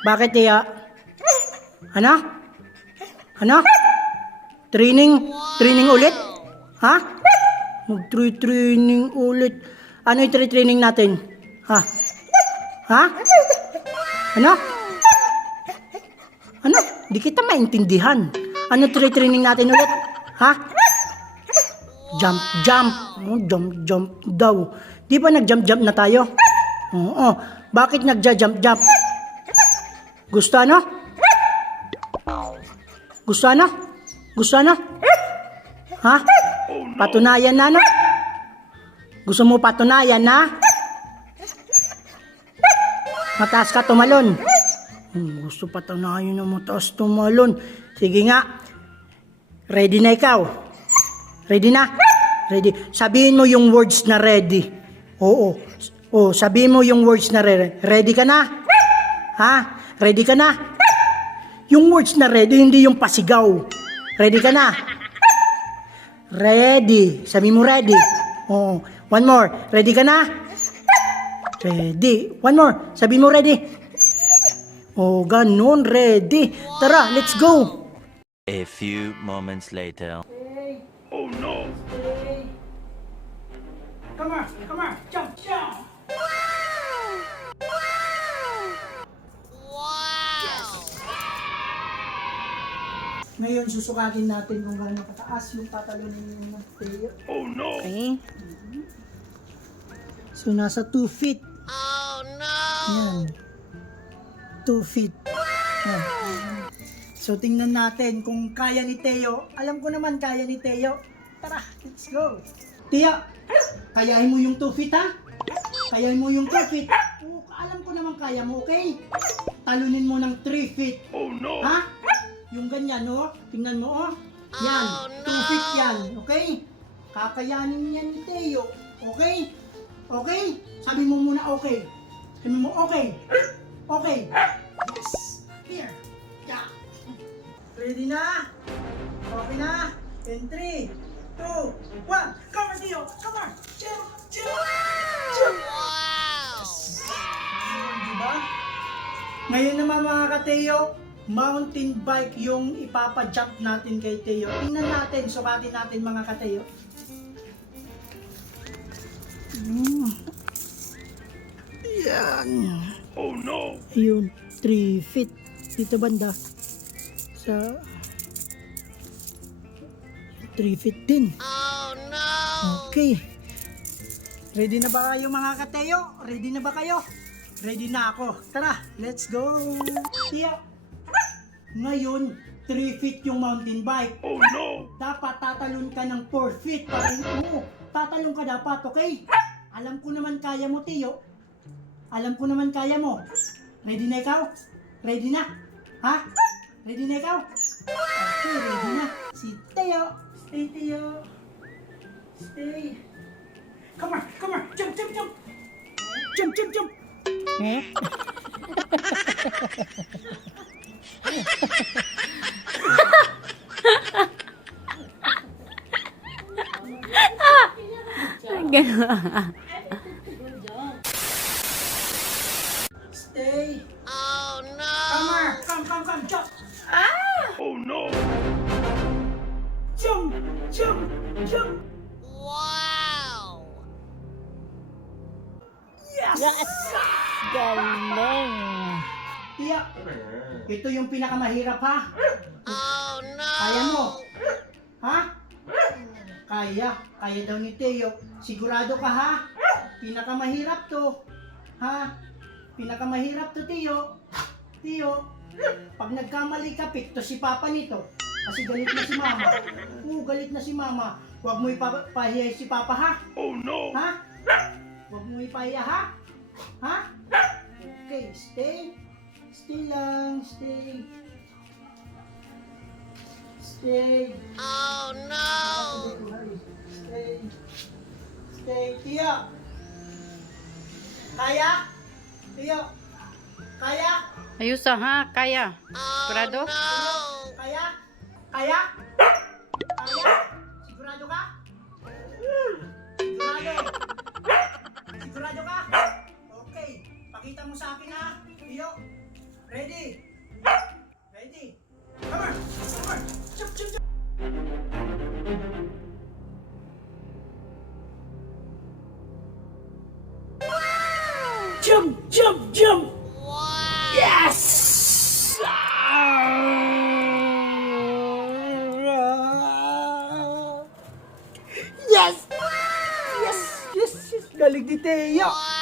Bakit Tia? Ano? Ano? Training ulit? Ha? Mag-training ulit. Ano yung training natin? Ha? Ha? Ano? Ano? Di kita maintindihan. Ano training natin ulit? Ha? Jump. Jump daw. Di ba nag-jump na tayo? Oo. Bakit nagja-jump? Gusto ano? Gusto ano? Ha? Patunayan na, no? Gusto mo patunayan na? Mataas ka tumalon. Gusto patunayan na mataas tumalon. Sige nga. Ready na ikaw? Ready na? Ready. Sabihin mo yung words na ready. Oo. Sabihin mo yung words na ready. Ready ka na? Ha? Ready ka na? Yung words na ready, hindi yung pasigaw. Ready ka na? Ready. Sabi mo ready. Oo. One more. Ready ka na? Ready. One more. Sabi mo ready. Oh, ganun. Ready. Tara, let's go. A few moments later. Oh no! Come on. Jump. Ngayon, susukatin natin kung gaano kataas yung tatalunin ng Teo. Oh no! Okay. So, nasa 2 feet. Oh no! Yan. 2 feet. Yan. So, tingnan natin kung kaya ni Teo. Alam ko naman kaya ni Teo. Tara, let's go. Teo, kayahin mo yung 2 feet, ha? Kayahin mo yung 2 feet. Oo, alam ko naman kaya mo, okay? Talunin mo ng 3 feet. Oh no! Ha? Yung ganyan, no? Tingnan mo, oh. Yan. 2 feet yan, okay? Kakayanin yan ni Teo. Okay? Okay? Sabi mo muna okay. Sabi mo okay. Okay. Yes. Here. Yeah. Ready na? Okay na? In 3, 2, 1. Come on, Teo. Come on. Jump. Wow! Diba? Ngayon naman mga ka-Teo, mountain bike yung ipapa-jump natin kay Teo. Tingnan natin, sukatin natin mga ka-Teo. Yan. Oh no! Ayun, 3 feet. Dito banda. Sa 3 feet din. Oh no! Okay. Ready na ba kayo mga ka-Teo? Ready na ba kayo? Ready na ako. Tara, let's go. Teo. Ngayon, 3 feet yung mountain bike. Oh no! Dapat tatalon ka ng 4 feet. Oo, tatalon ka dapat, okay? Alam ko naman kaya mo, Teo. Alam ko naman kaya mo. Ready na ikaw? Ready na? Ha? Ready na ikaw? Okay, ready na. Si Teo. Stay, Teo. Stay. Come on. Jump. Jump. Eh? Ganun. Stay. Oh no! Come. Jump. Oh no! Jump. Wow! Yes! Galing! Tiya, ito yung pinakamahirap, ha? Oh no! Kaya mo? Ha? Kaya daw ni Teo. Sigurado ka, ha? Pinakamahirap to. Ha? Pinakamahirap to, Teo. Teo, pag nagkamali ka, pikto si Papa nito. Kasi galit na si Mama. Oo, galit na si Mama. Huwag mo ipahiya si Papa, ha? Oh no! Ha? Huwag mo ipahiya, ha? Ha? Okay, stay. Stay lang, stay. Stay. Oh no! Stay. Teo. Kaya? Teo. Kaya? Ayos ha, kaya. Sigurado? Kaya? Kaya? Sigurado ka? Sigurado ka? Okay. Pakita mo sa akin ha. Teo. Ready? Jump, jump, jump! Wow! Yes! Yes! Yes! Yes! Yes! Galing ni Teo!